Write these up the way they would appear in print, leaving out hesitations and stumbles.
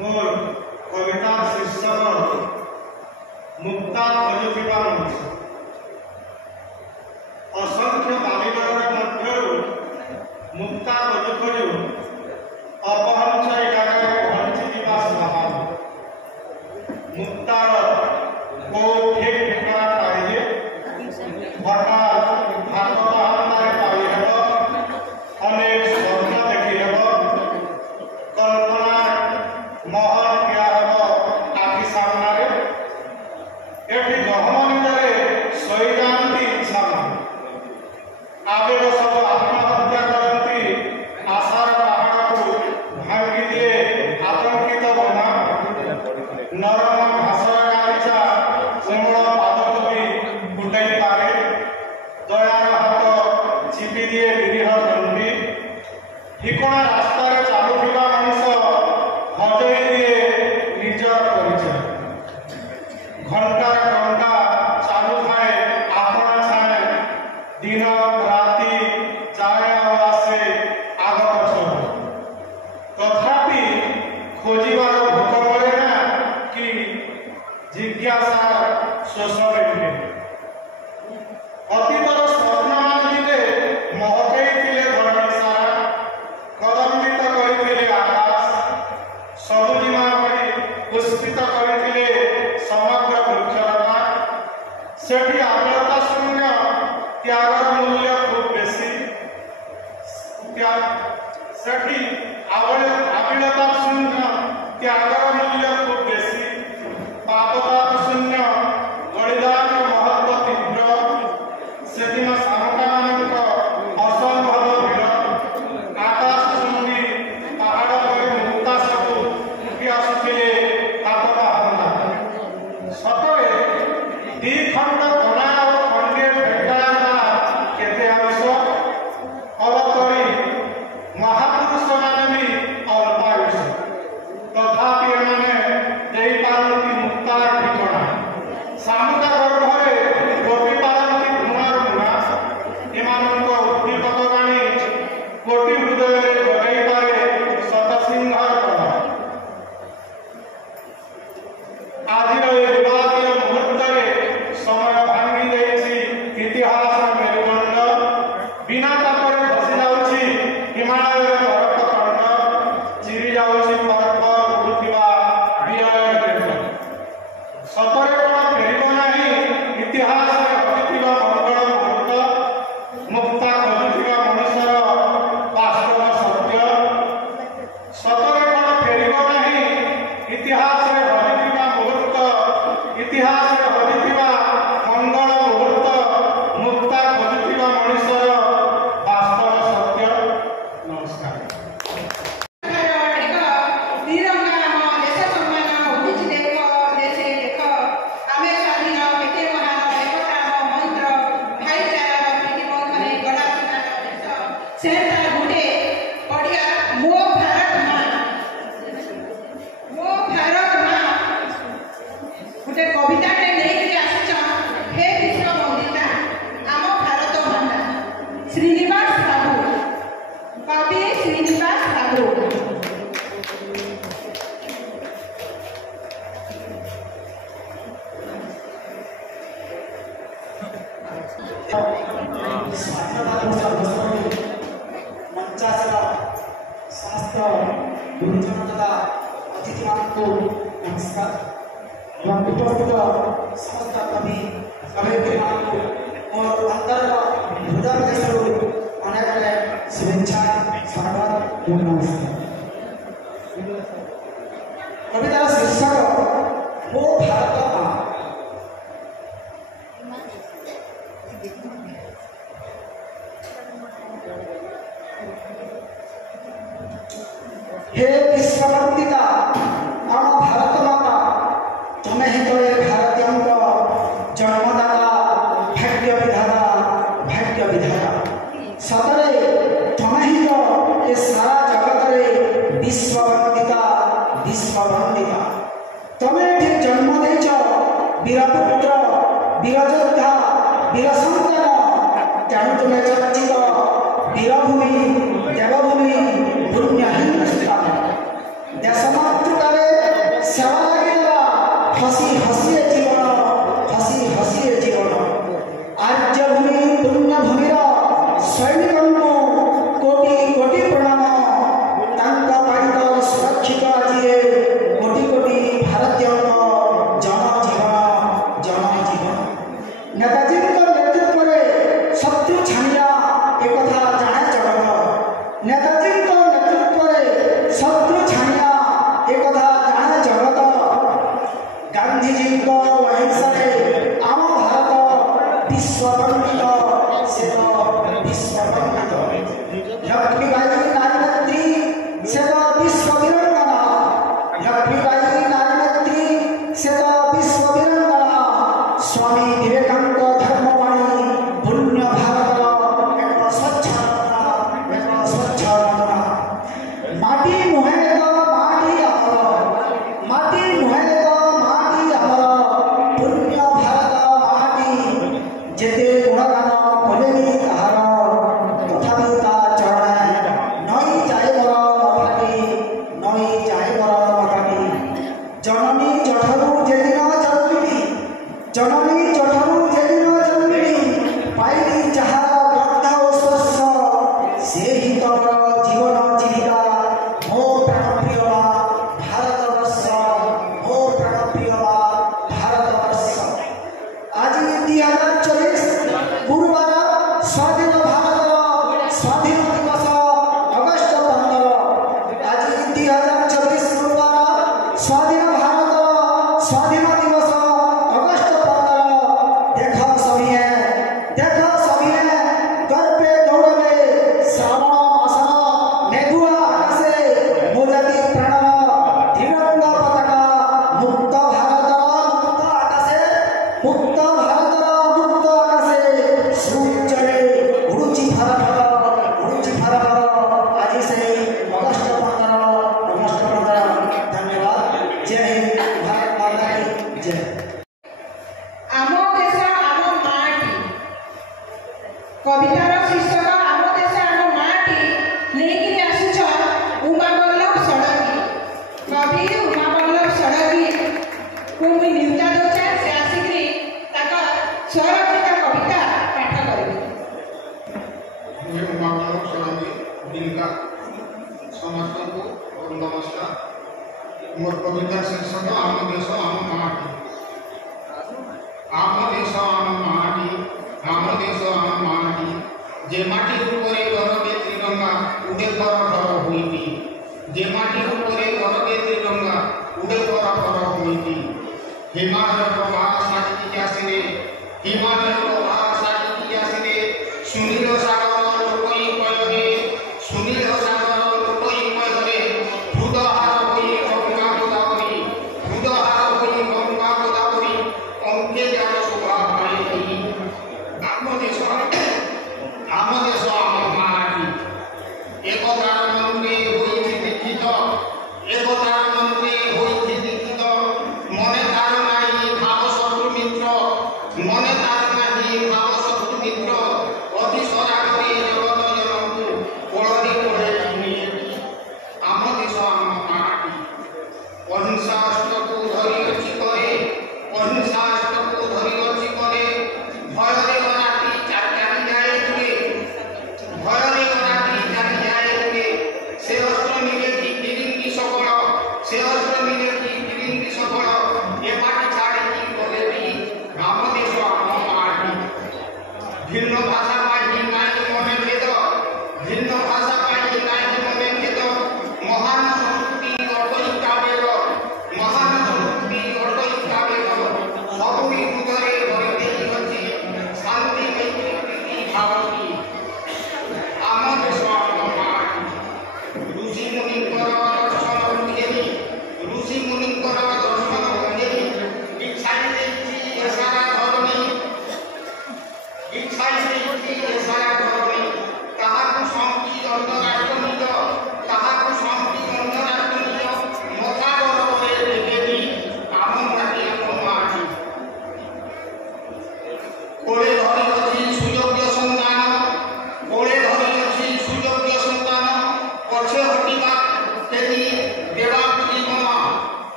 मोर कविता शीर्षक मुक्ता खोजुथिबा मनुष्य। असंख्य बालिगर मध्यरु मुक्ता खोजु खोजु अपहंस इलाका पहुंची दिवा स्वभाव। मुक्तार को ठीक ठिकाना पाइए हठात हाथ बाहर पाई हेब अनेक स्वप्न देखी हेब कल्पना महल किया हेब आखि सामने एठी गहमनिदरे सोई जाती इच्छा आवेग सब आत्महत्या करती आशार पहाड़ को भांगी दिए आतंकित बना नरम भाषार गालिचा कोमल पादक भी फुटाई पारे दयार हाथ चिपी दिए निरीह दंडी ठिकଣା रास्तार चालुथिबा मनुष्य हजई दिए निजर परिचय। घंटा घंटा चालू थाए आपण छाए दिन राति जाए आसे आग पछ तथापि खोजिबार भोक मरे ना कि जिज्ञासा शोष मिले। अतीतर स्वप्न मानिले महकईले धरणी सारा कदम्बित करथिले आकाश सबुजिमा भଳି पुष्पित करथिले समग्र वृक्षलता। सेठी आर्द्रता शून्य त्यागर मूल्य खूब बेसी सेठी आविलता शून्य त्यागर मूल्य खूब बेसी पापपाप शून्य बलिदान महत्व तीव्र सेदिन सामकामानक असंभव भीड़ आकाश शुंगी पहाड़ पर मुक्ता सबू उठी आसुथिले हाथ बाहर सतरे दी खंड कणा और खंडे भेटाया केते आवश्यक अवतरी महापुरुष माने भी अल्पायुष तथापि एमाने देई पारती मुक्तार ठिकଣା सामुदा गर्भरे गोपी पारती गुणार गुणा एमानक उद्दीपक बाणी कोटि हृदय गगाई पारे शतसिंहर कण। आजिर ए विवादीय मुहूर्तरे समय भांगी देछि इतिहास मेरुदंड बिना तापरे खसी जाउछि हिमालय बरफ खंड चिरी जाउछि पर्वत उड़ुथिबा विजय देश। सतरे कोन फेरिब नाही इतिहास घटिथिबा मंगल मुहूर्त मुक्ता खोजुथिबा मनुष्यर वास्तव सत्य। सतरे कोन फेरिब नाही इतिहास घटिथिबा मुहूर्त इतिहास घटिथिबा मंगल मुहूर्त मुक्ता खोजुथिबा मनुष्यर वास्तव सत्य। नमस्कार। गुरुजन तथा अतिथि को नमस्कार एवं उपस्थित समस्त कवि कवयित्री और अंतर हृदय अनेक शुभेच्छा स्वागत एवं नमस्कार। कवितार शीर्षक मो भारत माँ। हे विश्ववंदिता आम भारत माता तमें ही तो भारतीय जन्मदाता भाग्य विधाता सतरे तमें ही तो ये सारा जगत रे विश्ववंदिता तमें ठीक जन्म देच वीरपुत्र वीरयोद्धा वीर संतान तेणु तुम्हें चर्चित वीरभूमि देवभूमि पुण्यहीन स्थान देश मातृकारे सेवा लगिदेवा हसी हसी जीवन हसी हसी जीवन आर्यभूमि पुण्यभूमिर सैनिक कोटि कोटि प्रणाम तांका पाइक सुरक्षित आज कोटि कोटि भारतीय जनजीवन नेताजी नेतृत्व में शत्रु छाणिया एक जाने जगत नेताजी नेतृत्व में शत्रु छाणिया एक जाने जगत गांधीजी अहिंसा आम भारत विश्ववंदित से विश्ववंदित लक्ष्मीबाई नारीनेत्री से विश्ववीरंगना लक्ष्मीबाई नारीनेत्री से विश्ववीरंगना स्वामी विवेकानंद धर्मवाणी पुण्य भारत एक स्वच्छ नमूना माटी नुहे तो माटी अमर माटी नुहे तो माटी अमर पुण्य भारत माटी जेते गुणगान कले ताहार तथापि ता चरण नई जाए बर मथाटी नई जाए बर मथाटी जननी जठरू जेदिन जन्मिनी जननी जठरू जेदिन जन्मिनी पाइली जाହାର गंध ओ स्पर्श से ही तमर जीवन जीविका मो प्राणप्रिय भारतवर्ष मो प्राणप्रिय भारतवर्ष आज 2024 गुरुवार स्वाधीन भारत स्वाधीन दिवस अगस्त 15 आज 2024 गुरुवार स्वाधीन भारत स्वाधीन दिवस अगस्त 15 देखो सभी है घर पे दौड़े श्रावण मासन मेघुआ आकाशे मोजाती प्राण तिरंगा पताका मुक्त भारत मुक्त आकाशे मुक्त भारत मुक्त आकाशे सूर्य उड़ुची भारत आज से अगस्त 15 धन्यवाद जय हिंद भारत माता की जय आम देश आम माटी कवितार शीर्षक आम देश आम माटी लेकिन आसुछ उमावल्लभ षडंगी कवि उमावल्लभ षडंगी को मुई न्यूता दौचे से आसिकी ताका स्वरचित कविता पाठ करबी मैं उमावल्लभ षडंगी दिनका समस्त को और नमस्कार मोर कविता शीर्षक आम देश आम माटी आम देश आम माटी जे माटी उपरे गरबे त्रिरंगा उडे कर होईती जे माटी उपरे गरबे त्रिरंगा उडे कर होईती हिमालय प्रभात साची आसिरे हिमालय प्रभात साची आसिरे सुनील सागर लोकई कयरे सुनील सागर लोकई कयरे हृदहार होई गंगा गोदावरी हृदहार होई गंगा गोदावरी अंके जार शोभा पाई आम देश आम माटी एकतार मन्त्रे होई दीक्षित एकतार मन्त्रे होई दीक्षित मने तार नाई भाव शत्रु मित्र मने तार नाई भाव शत्रु मित्र अति सरागरे जगत जनकु कोळरी कोळे आम देश आम माटी अहिंसाष्टकु धरि अछि करे अहिंसाष्टकु धरि अछि करे भय देव राति चारि जाए तुरे भय देव राति चारि जाए तुरे से अस्त्र मिले की किरिंगी सकल से अस्त्र मिले की किरिंगी सकल ए माटी छाड़ी की बोले भी राम देश आम माटी भिन्न भाषा पाई नाई मने भेद भिन्न भाषा पाई नाई मने भेद महान संस्कृति अटई कावेर महान संस्कृति अटई कावेर सबुई हृदय भरि देई अछि शांति मैत्री प्रीति भावती आम देश आम माटी ऋषि मुनि दर्शन उठेनी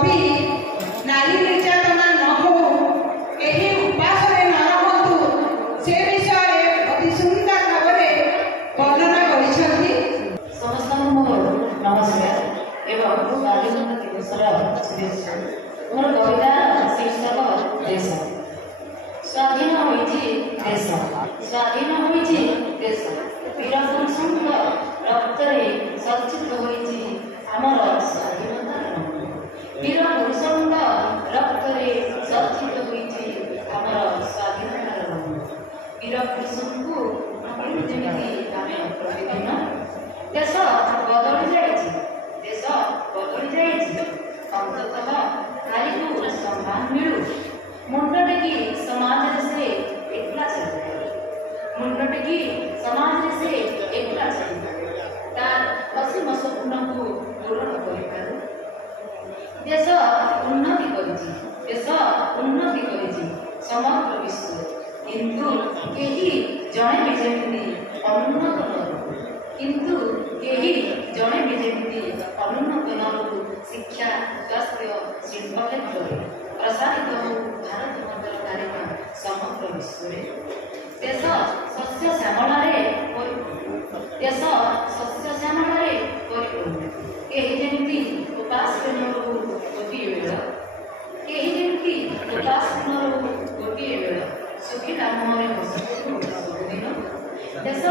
कवि नारी निर्यातना न हो यही उपासरे न रहतु से विषय अति सुंदर भाव वर्णना करिसेंती। समस्त नमस्कार एवं स्वाधीनता दिवसर शुभेच्छा। मोर कविता शीर्षक देश। स्वाधीन होइछि देश, स्वाधीन होइछि देश, वीर पुरुषଙ୍କ रक्तरे सज्जित होइछि ଆମର ସ୍ୱାଧୀନତାର ରଙ୍ଗ। वीर पुरुषଙ୍କ ରକ୍ତରେ ସଜ୍ଜିତ ହୋଇଛି ଆମର ସ୍ୱାଧୀନତାର ରଙ୍ଗ। वीर ପୁରୁଷଙ୍କୁ ଯେମିତି ଆମେ ପ୍ରତିଦିନ देश बदली जाइछि, देश बदली जाइछि, अंततः नारी को सम्मान मिलू, मुंडटेकी समाज से एकला चल, मुंडटेकी समाज से एकला चल, तार असीम स्वप्न को पूर्ण करिपारू। देश उन्नति करिछि, देश उन्नति करिछि समग्र विश्व, किंतु केही जणे भी जेमिति अनुन्नत न किंतु यही जड़े भी जमी अनुन्नत नरू शिक्षा स्वास्थ्य शिल्प क्षेत्र में प्रसारित हो भारत मंडल कार्यक्रम समग्र विश्व देश शस्य श्यामल देश शस्य श्यामल परिपूर्ण यही जमी उपास गोटे बेल यही जमी उपास गोटे बेल सुखी नाम सबुदिन देश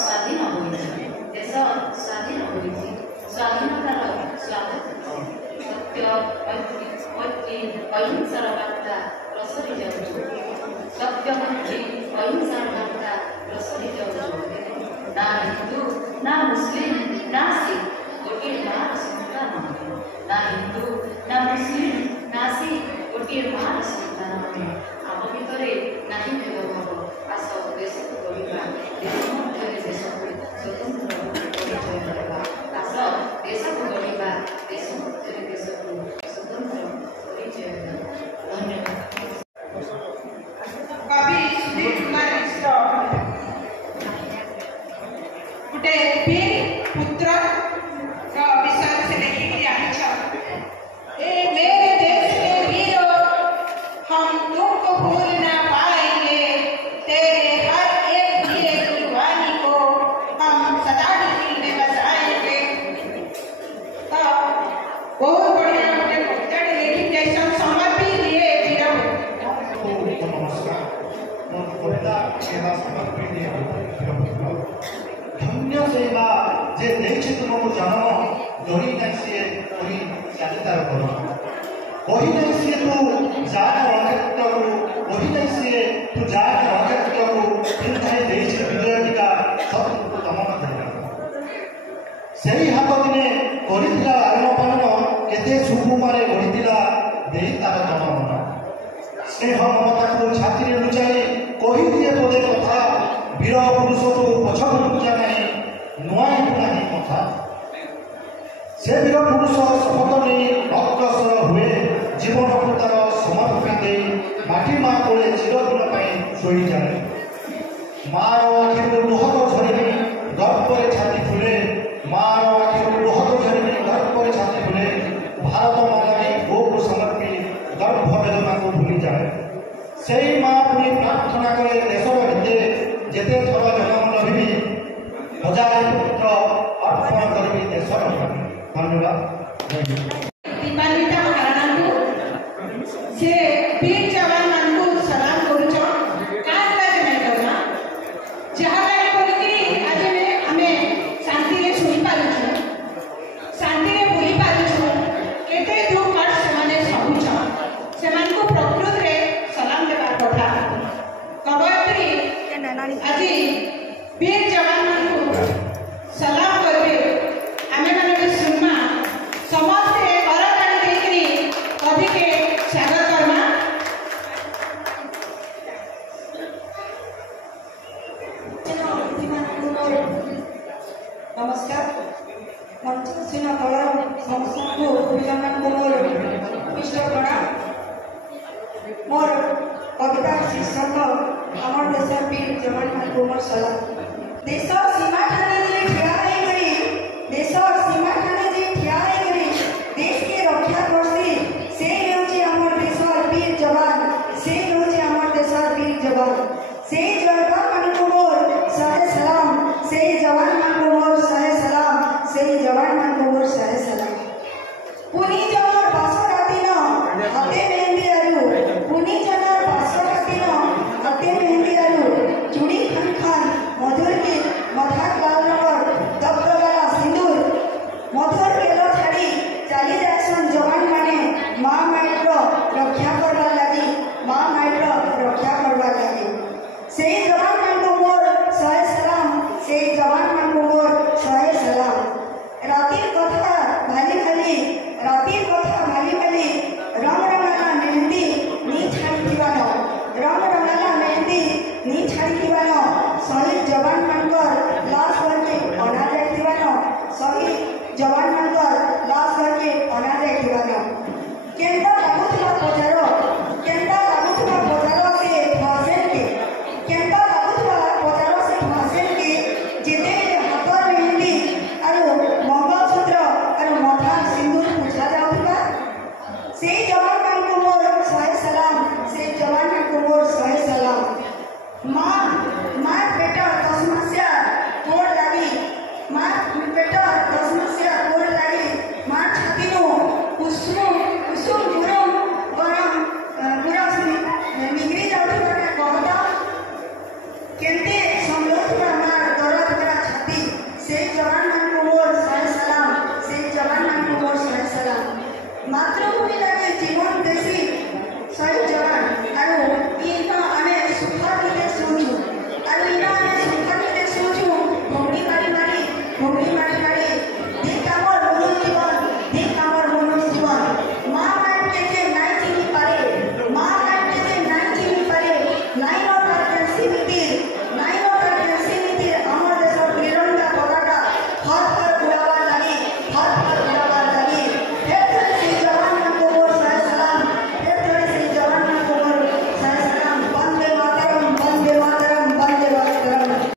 स्वाधीन होइछि, देश स्वाधीन होइछि, स्वाधीनतार स्वागत सत्य मैत्री अहिंसार बार्ता प्रसरी जाउछु, सत्य मैत्री अहिंसार बार्ता प्रसरी जाउछु। ना हिंदू ना मुस्लिम ना सिख गोटे मार संतान, ना हिंदू ना मुस्लिम ना सिख गोटे मार संतान। आम भितरे नाही भेदभाव, आस देश को गढ़ा, देश मध्य देश को स्वतंत्र परिचय देवा, आस देश को गढ़ा, देश मध्य देश को स्वतंत्र परिचय देवा। धन्यवाद। कवि सुधीर कुमार मिश्र गोटे वीर पुत्र विषय से लिखिक ए मेरे देश के वीरों, हम तुमको भूल ना पाएंगे, तेरे हर एक वीर की वाणी को हम सदा दिल में बसाएंगे। तो बहुत बढ़िया गोटे कविताटे लिखिक जैसन समर्पित दिए वीर। नमस्कार, मोर कविता सेवा समर्पित धन्य सेवा जे देछि तुमको जन्म, गही नहीं से कही चारितार करो, कही नहीं से तू जाकर अनेक को, कही नहीं से तू जाकर अनेक को, फिर चाहे देछि विजय टीका सब तुमको दमन देगा। सही हाथ दिने करिथिला आगमन पालन केते सुकुमारे गढ़िथिला देहि तार जन्म। स्नेह ममता को छाती लुचाई कही दिए पदे कथा, वीर पुरुष को पछक लुचा नहीं नुआई नहीं कथा। से वीर पुरुष शपथ नहीं अग्रसर हुए, जीवन को तार समर्पित दे माटी माँ को चिरदिन शोई जाए। मार आखिर लुहक झरे गर्भ पर छाती फुले, मार आखिर लुहक झरे गर्भ पर छाती फुले, भारत माता गो को समर्पित गर्भ वेदना को भूली जाए। सही माँ पुणी प्रार्थना करे देशर हिते जेते थर जन्म लभिबी, हजार पुत्र अर्पण करी देशर। धन्यवाद। दीपान्विता महाराणा को से वीर जवान मान को सलाम करूछ। काज लागे नहीं करना जहाँ लागे बोलिकी आज हमें शांति रे सुनी पारुछु, शांति रे बोली पारुछु। केते दुख कष्ट सेमाने सहुछ, सेमान को प्रकृति रे सलाम देवा कथा। कवयत्री आज वीर जवान मान को सलाम करबे, आमे माने भी सुनमा समस्ते करताली देकरी कवि के स्वागत करना। नमस्कार। मंचसीन कला संस्था को अभिनंदन को मोर विश्व प्रणाम। मोर कविता शीर्षक आमर देश वीर जवान मान को मोर सलाम। देश सीमा